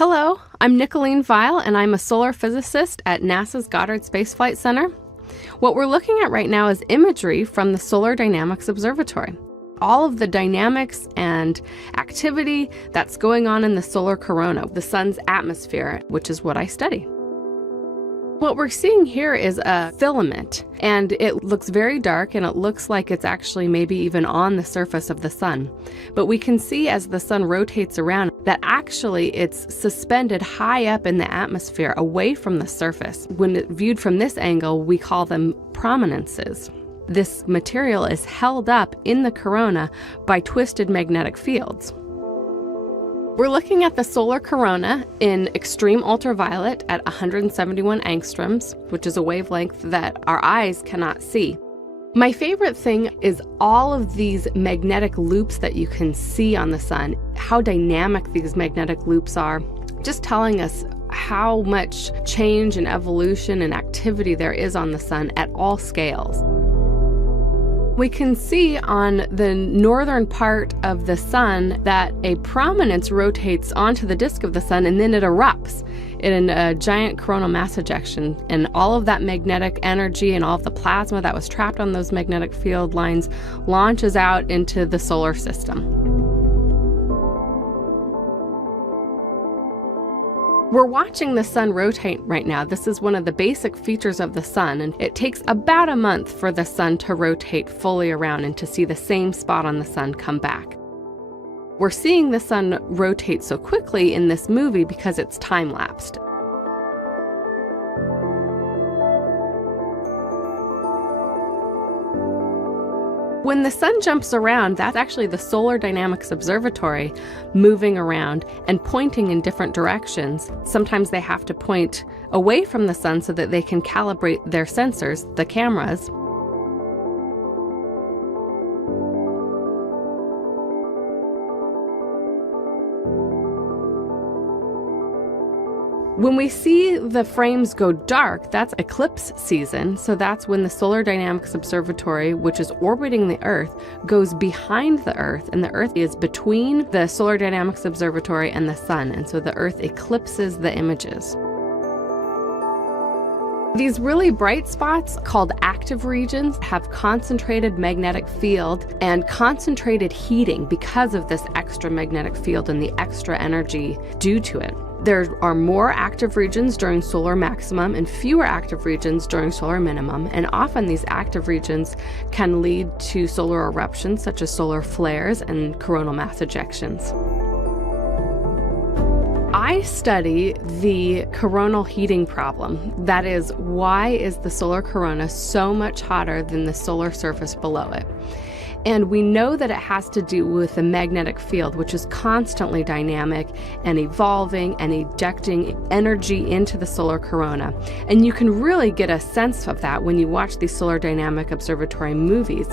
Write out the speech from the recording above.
Hello, I'm Nicolene Weil, and I'm a solar physicist at NASA's Goddard Space Flight Center. What we're looking at right now is imagery from the Solar Dynamics Observatory. All of the dynamics and activity that's going on in the solar corona, the sun's atmosphere, which is what I study. What we're seeing here is a filament, and it looks very dark, and it looks like it's actually maybe even on the surface of the sun. But we can see as the sun rotates around that actually it's suspended high up in the atmosphere away from the surface. When viewed from this angle, we call them prominences. This material is held up in the corona by twisted magnetic fields. We're looking at the solar corona in extreme ultraviolet at 171 angstroms, which is a wavelength that our eyes cannot see. My favorite thing is all of these magnetic loops that you can see on the sun, how dynamic these magnetic loops are, just telling us how much change and evolution and activity there is on the sun at all scales. We can see on the northern part of the sun that a prominence rotates onto the disk of the sun, and then it erupts in a giant coronal mass ejection, and all of that magnetic energy and all of the plasma that was trapped on those magnetic field lines launches out into the solar system. We're watching the sun rotate right now. This is one of the basic features of the sun, and it takes about a month for the sun to rotate fully around and to see the same spot on the sun come back. We're seeing the sun rotate so quickly in this movie because it's time-lapsed. When the sun jumps around, that's actually the Solar Dynamics Observatory moving around and pointing in different directions. Sometimes they have to point away from the sun so that they can calibrate their sensors, the cameras. When we see the frames go dark, that's eclipse season. So that's when the Solar Dynamics Observatory, which is orbiting the Earth, goes behind the Earth, and the Earth is between the Solar Dynamics Observatory and the sun, and so the Earth eclipses the images. These really bright spots, called active regions, have concentrated magnetic field and concentrated heating because of this extra magnetic field and the extra energy due to it. There are more active regions during solar maximum and fewer active regions during solar minimum, and often these active regions can lead to solar eruptions such as solar flares and coronal mass ejections. I study the coronal heating problem. That is, why is the solar corona so much hotter than the solar surface below it? And we know that it has to do with the magnetic field, which is constantly dynamic and evolving and ejecting energy into the solar corona. And you can really get a sense of that when you watch these Solar Dynamic Observatory movies.